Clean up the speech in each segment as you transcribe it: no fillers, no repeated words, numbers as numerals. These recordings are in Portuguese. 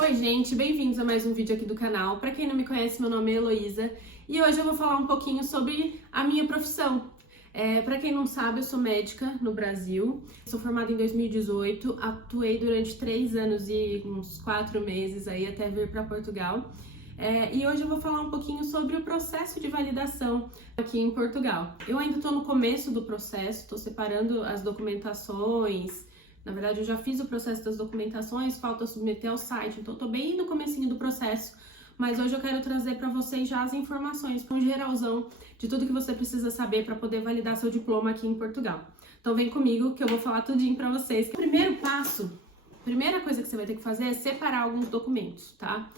Oi gente, bem-vindos a mais um vídeo aqui do canal. Para quem não me conhece, meu nome é Heloísa e hoje eu vou falar um pouquinho sobre a minha profissão. Para quem não sabe, eu sou médica no Brasil, sou formada em 2018, atuei durante 3 anos e uns 4 meses aí até vir para Portugal. E hoje eu vou falar um pouquinho sobre o processo de validação aqui em Portugal. Eu ainda estou no começo do processo, estou separando as documentações. Na verdade, eu já fiz o processo das documentações, falta submeter ao site, então estou bem no comecinho do processo, mas hoje eu quero trazer para vocês já as informações, um geralzão de tudo que você precisa saber para poder validar seu diploma aqui em Portugal. Então vem comigo que eu vou falar tudinho para vocês. O primeiro passo, a primeira coisa que você vai ter que fazer é separar alguns documentos, tá?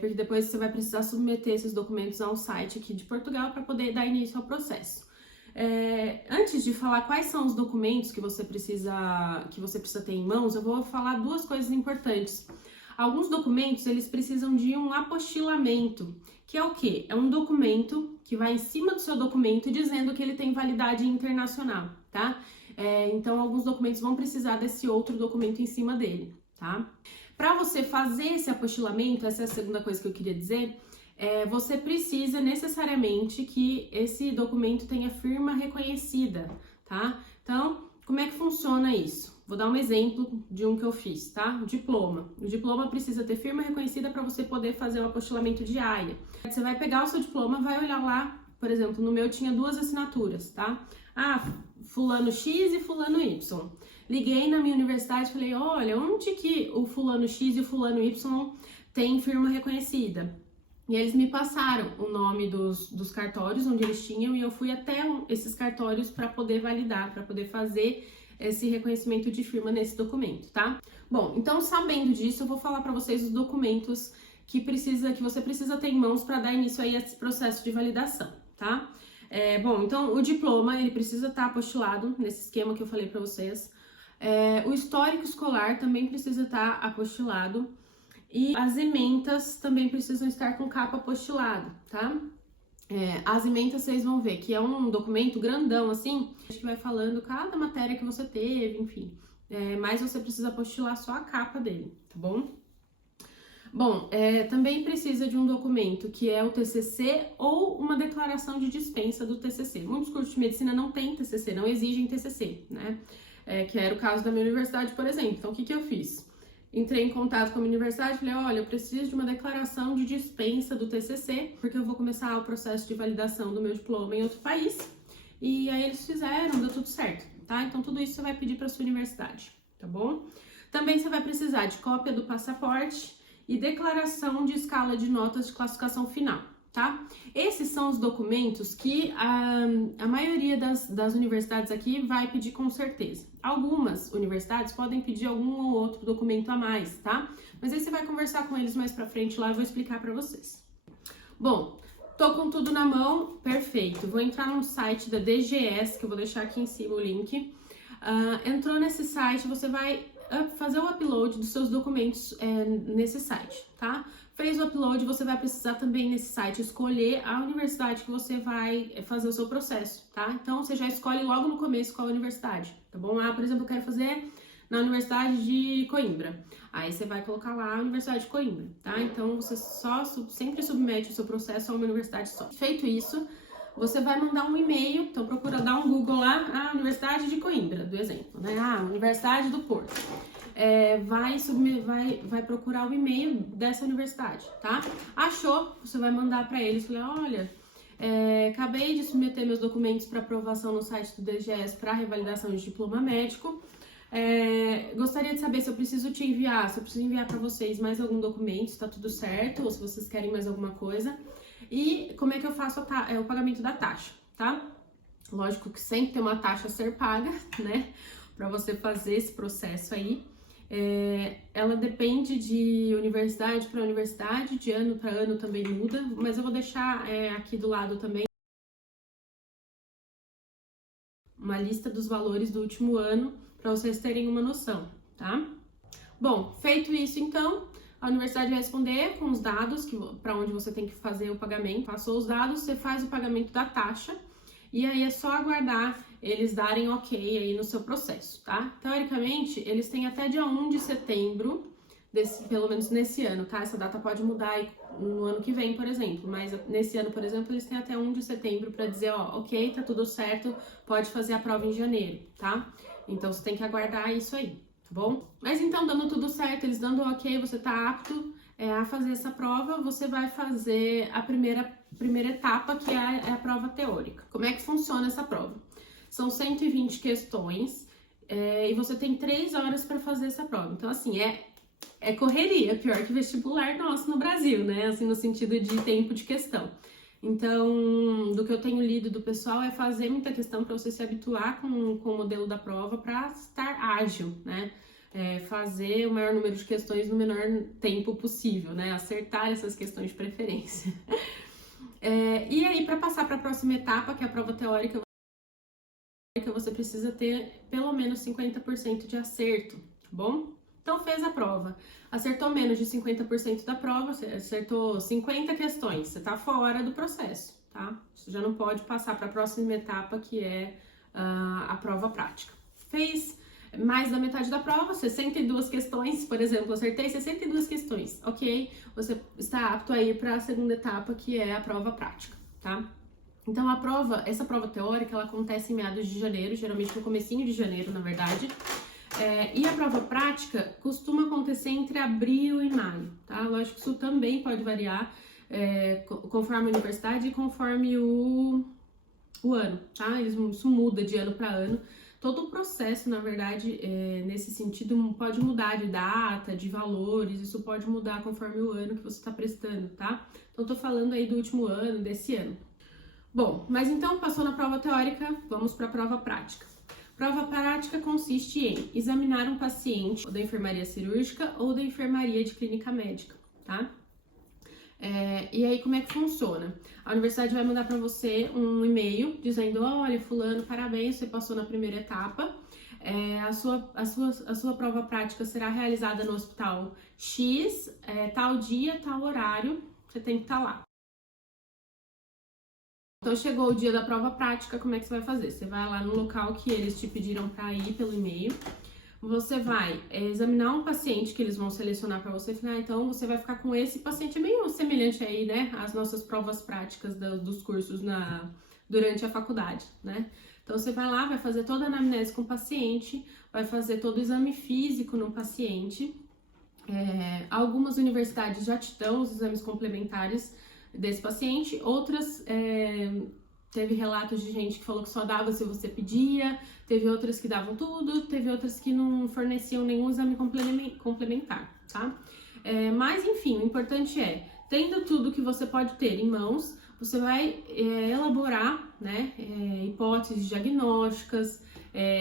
Porque depois você vai precisar submeter esses documentos ao site aqui de Portugal para poder dar início ao processo. Antes de falar quais são os documentos que você precisa ter em mãos, eu vou falar duas coisas importantes. Alguns documentos, eles precisam de um apostilamento, que é o quê? É um documento que vai em cima do seu documento dizendo que ele tem validade internacional, tá? Então, alguns documentos vão precisar desse outro documento em cima dele, tá? Para você fazer esse apostilamento, essa é a segunda coisa que eu queria dizer, você precisa necessariamente que esse documento tenha firma reconhecida, tá? Então, como é que funciona isso? Vou dar um exemplo de um que eu fiz, tá? O diploma. O diploma precisa ter firma reconhecida para você poder fazer o apostilamento de AIA. Você vai pegar o seu diploma, vai olhar lá, por exemplo, no meu tinha 2 assinaturas, tá? Fulano X e fulano Y. Liguei na minha universidade e falei, olha, onde que o fulano X e o fulano Y tem firma reconhecida? E eles me passaram o nome dos cartórios onde eles tinham e eu fui até esses cartórios para poder validar, para poder fazer esse reconhecimento de firma nesse documento, tá? Bom, então sabendo disso, eu vou falar para vocês os documentos que você precisa ter em mãos para dar início aí a esse processo de validação, tá? Bom, então o diploma, ele precisa estar apostilado nesse esquema que eu falei para vocês. O histórico escolar também precisa estar apostilado. E as ementas também precisam estar com capa apostilada, tá? As ementas vocês vão ver que é um documento grandão assim, a gente vai falando cada matéria que você teve, enfim. Mas você precisa apostilar só a capa dele, tá bom? Bom, também precisa de um documento que é o TCC ou uma declaração de dispensa do TCC. Muitos cursos de medicina não têm TCC, não exigem TCC, né? Que era o caso da minha universidade, por exemplo. Então, o que eu fiz? Entrei em contato com a minha universidade e falei, olha, eu preciso de uma declaração de dispensa do TCC, porque eu vou começar o processo de validação do meu diploma em outro país. E aí eles fizeram, deu tudo certo, tá? Então tudo isso você vai pedir para sua universidade, tá bom? Também você vai precisar de cópia do passaporte e declaração de escala de notas de classificação final, tá? Esses são os documentos que a maioria das universidades aqui vai pedir com certeza. Algumas universidades podem pedir algum ou outro documento a mais, tá? Mas aí você vai conversar com eles mais pra frente lá, eu vou explicar pra vocês. Bom, tô com tudo na mão, perfeito. Vou entrar no site da DGS, que eu vou deixar aqui em cima o link. Entrou nesse site, você vai fazer o upload dos seus documentos nesse site, tá? Fez o upload, você vai precisar também nesse site escolher a universidade que você vai fazer o seu processo, tá? Então, você já escolhe logo no começo qual universidade, tá bom? Por exemplo, eu quero fazer na Universidade de Coimbra. Aí você vai colocar lá a Universidade de Coimbra, tá? Então, você sempre submete o seu processo a uma universidade só. Feito isso, você vai mandar um e-mail, então procura dar um Google lá, a Universidade de Coimbra, do exemplo, né? Universidade do Porto. Vai procurar o e-mail dessa universidade, tá? Achou, você vai mandar para eles, falar, olha, acabei de submeter meus documentos para aprovação no site do DGS para revalidação de diploma médico. Gostaria de saber se eu preciso enviar para vocês mais algum documento, se tá tudo certo, ou se vocês querem mais alguma coisa. E como é que eu faço o pagamento da taxa, tá? Lógico que sempre tem uma taxa a ser paga, né? Para você fazer esse processo aí. Ela depende de universidade para universidade, de ano para ano também muda, mas eu vou deixar aqui do lado também uma lista dos valores do último ano para vocês terem uma noção, tá? Bom, feito isso então, a universidade vai responder com os dados para onde você tem que fazer o pagamento. Passou os dados, você faz o pagamento da taxa e aí é só aguardar eles darem ok aí no seu processo, tá? Teoricamente, eles têm até dia 1 de setembro pelo menos nesse ano, tá? Essa data pode mudar aí no ano que vem, por exemplo, mas nesse ano, por exemplo, eles têm até 1 de setembro para dizer, ó, ok, tá tudo certo, pode fazer a prova em janeiro, tá? Então você tem que aguardar isso aí, tá bom? Mas então, dando tudo certo, eles dando ok, você tá apto a fazer essa prova, você vai fazer a primeira etapa, que é a prova teórica. Como é que funciona essa prova? São 120 questões e você tem 3 horas para fazer essa prova. Então, assim, é correria, pior que vestibular nosso no Brasil, né? Assim, no sentido de tempo de questão. Então, do que eu tenho lido do pessoal é fazer muita questão para você se habituar com o modelo da prova para estar ágil, né? Fazer o maior número de questões no menor tempo possível, né? Acertar essas questões de preferência. E aí, para passar para a próxima etapa, que é a prova teórica, você precisa ter pelo menos 50% de acerto, tá bom? Então, fez a prova, acertou menos de 50% da prova, você acertou 50 questões, você tá fora do processo, tá? Você já não pode passar para a próxima etapa, que é a prova prática. Fez mais da metade da prova, 62 questões, por exemplo, acertei 62 questões, ok? Você está apto a ir para a segunda etapa, que é a prova prática, tá? Então, essa prova teórica, ela acontece em meados de janeiro, geralmente no comecinho de janeiro, na verdade. E a prova prática costuma acontecer entre abril e maio, tá? Lógico que isso também pode variar conforme a universidade e conforme o ano, tá? Isso muda de ano para ano. Todo o processo, na verdade, nesse sentido, pode mudar de data, de valores, isso pode mudar conforme o ano que você está prestando, tá? Então, tô falando aí do último ano, desse ano. Bom, mas então passou na prova teórica, vamos para a prova prática. Prova prática consiste em examinar um paciente da enfermaria cirúrgica ou da enfermaria de clínica médica, tá? E aí, como é que funciona? A universidade vai mandar para você um e-mail dizendo, olha, fulano, parabéns, você passou na primeira etapa. A sua prova prática será realizada no hospital X, tal dia, tal horário, você tem que estar lá. Então, chegou o dia da prova prática, como é que você vai fazer? Você vai lá no local que eles te pediram para ir pelo e-mail. Você vai examinar um paciente que eles vão selecionar para você. Então, você vai ficar com esse paciente, meio semelhante aí, né? Às nossas provas práticas dos cursos durante a faculdade, né? Então, você vai lá, vai fazer toda a anamnese com o paciente, vai fazer todo o exame físico no paciente. Algumas universidades já te dão os exames complementares desse paciente, outras teve relatos de gente que falou que só dava se você pedia, teve outras que davam tudo, teve outras que não forneciam nenhum exame complementar, tá? Mas enfim, o importante tendo tudo que você pode ter em mãos, você vai elaborar, né, hipóteses diagnósticas,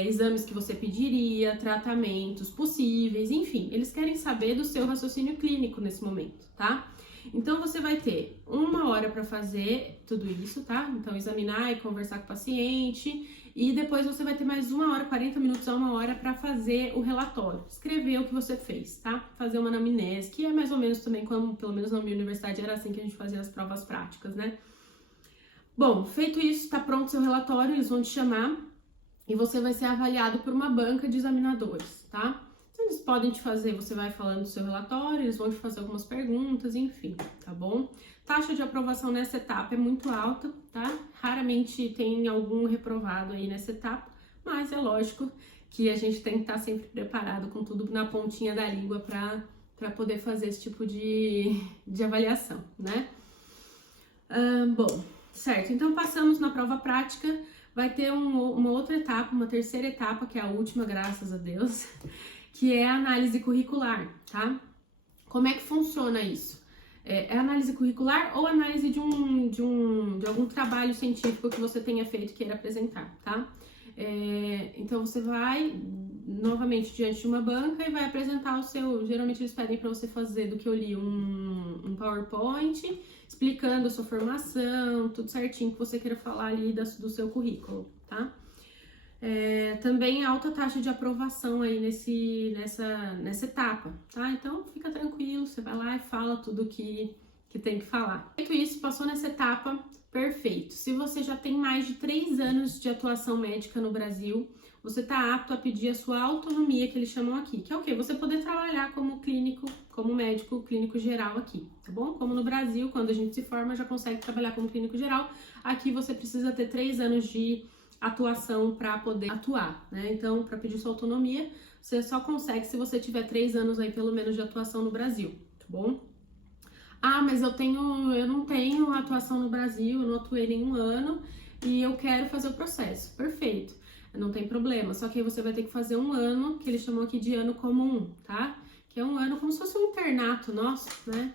exames que você pediria, tratamentos possíveis, enfim, eles querem saber do seu raciocínio clínico nesse momento, tá? Então, você vai ter 1 hora para fazer tudo isso, tá? Então, examinar e conversar com o paciente. E depois você vai ter mais 1 hora, 40 minutos a 1 hora para fazer o relatório. Escrever o que você fez, tá? Fazer uma anamnese, que é mais ou menos também como, pelo menos na minha universidade, era assim que a gente fazia as provas práticas, né? Bom, feito isso, tá pronto o seu relatório, eles vão te chamar e você vai ser avaliado por uma banca de examinadores, tá? Eles podem te fazer, você vai falando do seu relatório, eles vão te fazer algumas perguntas, enfim, tá bom? Taxa de aprovação nessa etapa é muito alta, tá? Raramente tem algum reprovado aí nessa etapa, mas é lógico que a gente tem que estar sempre preparado com tudo na pontinha da língua para poder fazer esse tipo de avaliação, né? Bom, certo, então passamos na prova prática, vai ter uma outra etapa, uma terceira etapa, que é a última, graças a Deus, que é a análise curricular, tá? Como é que funciona isso? É análise curricular ou análise de algum trabalho científico que você tenha feito e queira apresentar, tá? Então, você vai novamente diante de uma banca e vai apresentar geralmente eles pedem para você fazer, do que eu li, um PowerPoint explicando a sua formação, tudo certinho que você queira falar ali do seu currículo, tá? Também alta taxa de aprovação aí nessa etapa, tá? Então, fica tranquilo, você vai lá e fala tudo que tem que falar. Feito isso, passou nessa etapa, perfeito. Se você já tem mais de 3 anos de atuação médica no Brasil, você tá apto a pedir a sua autonomia, que eles chamam aqui, que é o quê? Você poder trabalhar como clínico, como médico clínico geral aqui, tá bom? Como no Brasil, quando a gente se forma, já consegue trabalhar como clínico geral, aqui você precisa ter 3 anos de atuação para poder atuar, né? Então, para pedir sua autonomia, você só consegue se você tiver 3 anos aí, pelo menos, de atuação no Brasil, tá bom? Ah, mas eu não tenho atuação no Brasil, eu não atuei nenhum ano e eu quero fazer o processo. Perfeito, não tem problema. Só que aí você vai ter que fazer um ano, que eles chamam aqui de ano comum, tá? Que é um ano como se fosse um internato nosso, né?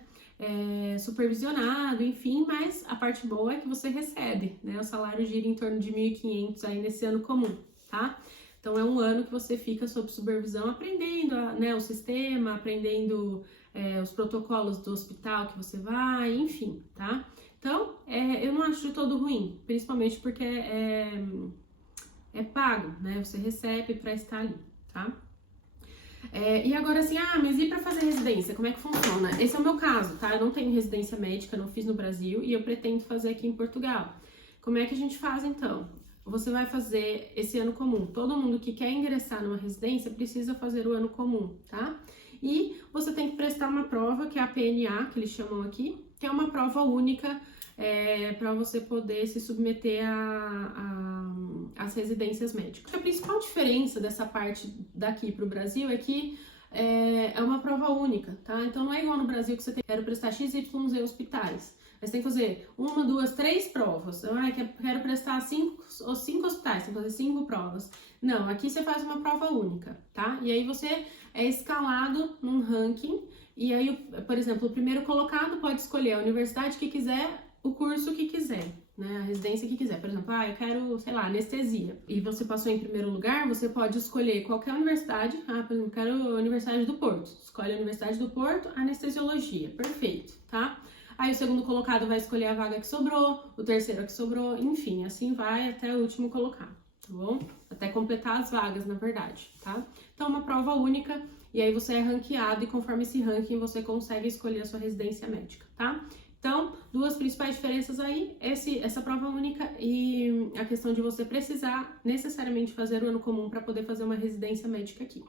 Supervisionado, enfim, mas a parte boa é que você recebe, né? O salário gira em torno de 1.500 aí nesse ano comum, tá? Então é um ano que você fica sob supervisão, aprendendo, né, o sistema, aprendendo os protocolos do hospital que você vai, enfim, tá? Então, eu não acho de todo ruim, principalmente porque é pago, né? Você recebe para estar ali, tá? E agora assim, mas e para fazer residência? Como é que funciona? Esse é o meu caso, tá? Eu não tenho residência médica, não fiz no Brasil e eu pretendo fazer aqui em Portugal. Como é que a gente faz então? Você vai fazer esse ano comum. Todo mundo que quer ingressar numa residência precisa fazer o ano comum, tá? E você tem que prestar uma prova, que é a PNA, que eles chamam aqui, que é uma prova única para você poder se submeter às residências médicas. A principal diferença dessa parte daqui para o Brasil é que é uma prova única, tá? Então não é igual no Brasil que você tem que prestar XYZ hospitais. Você tem que fazer 1, 2, 3 provas. Quero prestar 5 hospitais, tem que fazer 5 provas. Não, aqui você faz uma prova única, tá? E aí você é escalado num ranking. E aí, por exemplo, o primeiro colocado pode escolher a universidade que quiser, o curso que quiser, né? A residência que quiser. Por exemplo, eu quero, sei lá, anestesia. E você passou em primeiro lugar, você pode escolher qualquer universidade. Por exemplo, quero a Universidade do Porto. Escolhe a Universidade do Porto, anestesiologia. Perfeito, tá? Aí o segundo colocado vai escolher a vaga que sobrou, o terceiro a que sobrou, enfim, assim vai até o último colocado, tá bom? Até completar as vagas, na verdade, tá? Então, uma prova única, e aí você é ranqueado, e conforme esse ranking, você consegue escolher a sua residência médica, tá? Então, 2 principais diferenças aí, essa prova única e a questão de você precisar necessariamente fazer o ano comum para poder fazer uma residência médica aqui.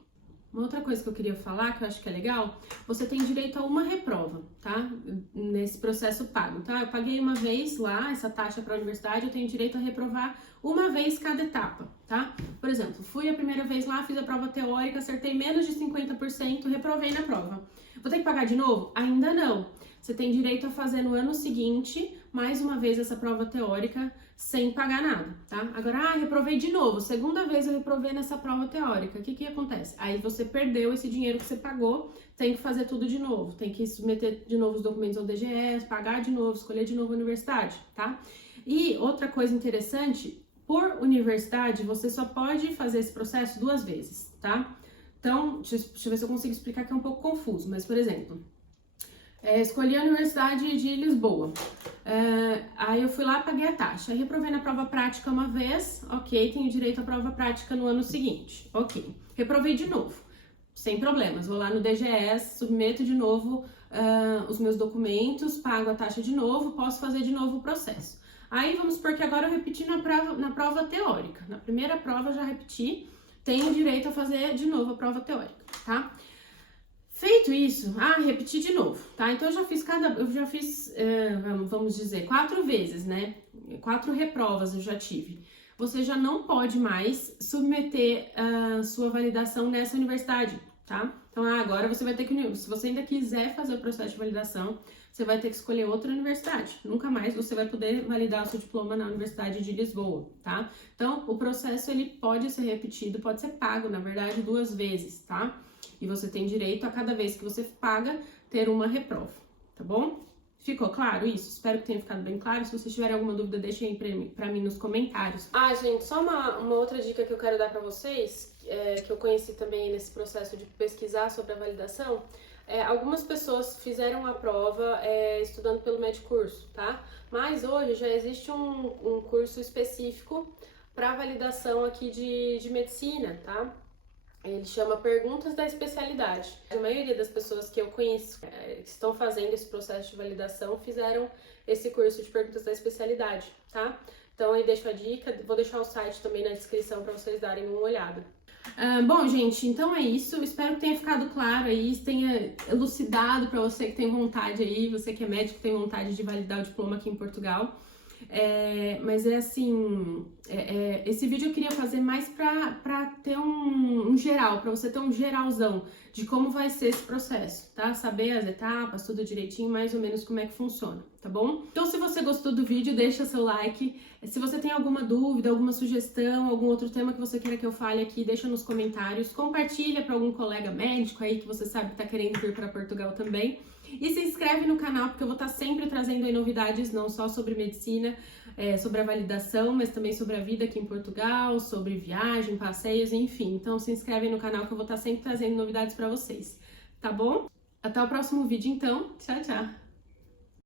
Uma outra coisa que eu queria falar, que eu acho que é legal, você tem direito a uma reprova, tá? Nesse processo pago, tá? Eu paguei uma vez lá, essa taxa para a universidade, eu tenho direito a reprovar uma vez cada etapa, tá? Por exemplo, fui a primeira vez lá, fiz a prova teórica, acertei menos de 50%, reprovei na prova. Vou ter que pagar de novo? Ainda não. Você tem direito a fazer no ano seguinte, mais uma vez essa prova teórica, sem pagar nada, tá? Agora, reprovei de novo, segunda vez eu reprovei nessa prova teórica, o que acontece? Aí você perdeu esse dinheiro que você pagou, tem que fazer tudo de novo, tem que submeter de novo os documentos ao DGS, pagar de novo, escolher de novo a universidade, tá? E outra coisa interessante, por universidade, você só pode fazer esse processo 2 vezes, tá? Então, deixa eu ver se eu consigo explicar que é um pouco confuso, mas, por exemplo, escolhi a Universidade de Lisboa. Aí eu fui lá, paguei a taxa. Aí reprovei na prova prática uma vez, ok, tenho direito à prova prática no ano seguinte, ok. Reprovei de novo, sem problemas. Vou lá no DGS, submeto de novo os meus documentos, pago a taxa de novo, posso fazer de novo o processo. Aí vamos supor que agora eu repeti na prova teórica. Na primeira prova eu já repeti, tenho direito a fazer de novo a prova teórica, tá? Feito isso, repeti de novo, tá? Então eu já fiz, vamos dizer, 4 vezes, né? 4 reprovas eu já tive. Você já não pode mais submeter a sua validação nessa universidade, tá? Então agora você vai ter que, se você ainda quiser fazer o processo de validação, você vai ter que escolher outra universidade. Nunca mais você vai poder validar o seu diploma na Universidade de Lisboa, tá? Então o processo ele pode ser repetido, pode ser pago, na verdade, 2 vezes, tá? E você tem direito a cada vez que você paga ter uma reprova, tá bom? Ficou claro isso? Espero que tenha ficado bem claro. Se vocês tiverem alguma dúvida, deixem aí pra mim nos comentários. Gente, só uma outra dica que eu quero dar pra vocês, que eu conheci também nesse processo de pesquisar sobre a validação. Algumas pessoas fizeram a prova estudando pelo Medcurso, tá? Mas hoje já existe um curso específico para validação aqui de medicina, tá? Ele chama Perguntas da Especialidade. A maioria das pessoas que eu conheço que estão fazendo esse processo de validação fizeram esse curso de Perguntas da Especialidade, tá? Então aí deixo a dica, vou deixar o site também na descrição para vocês darem uma olhada. Bom, gente, então é isso. Espero que tenha ficado claro aí, tenha elucidado para você que tem vontade aí, você que é médico que tem vontade de validar o diploma aqui em Portugal. Mas é assim, esse vídeo eu queria fazer mais pra ter um geral, pra você ter um geralzão de como vai ser esse processo, tá? Saber as etapas, tudo direitinho, mais ou menos como é que funciona, tá bom? Então se você gostou do vídeo, deixa seu like. Se você tem alguma dúvida, alguma sugestão, algum outro tema que você queira que eu fale aqui, deixa nos comentários. Compartilha pra algum colega médico aí que você sabe que tá querendo vir pra Portugal também. E se inscreve no canal, porque eu vou estar sempre trazendo aí novidades, não só sobre medicina, sobre a validação, mas também sobre a vida aqui em Portugal, sobre viagem, passeios, enfim. Então se inscreve no canal que eu vou estar sempre trazendo novidades para vocês, tá bom? Até o próximo vídeo então. Tchau, tchau!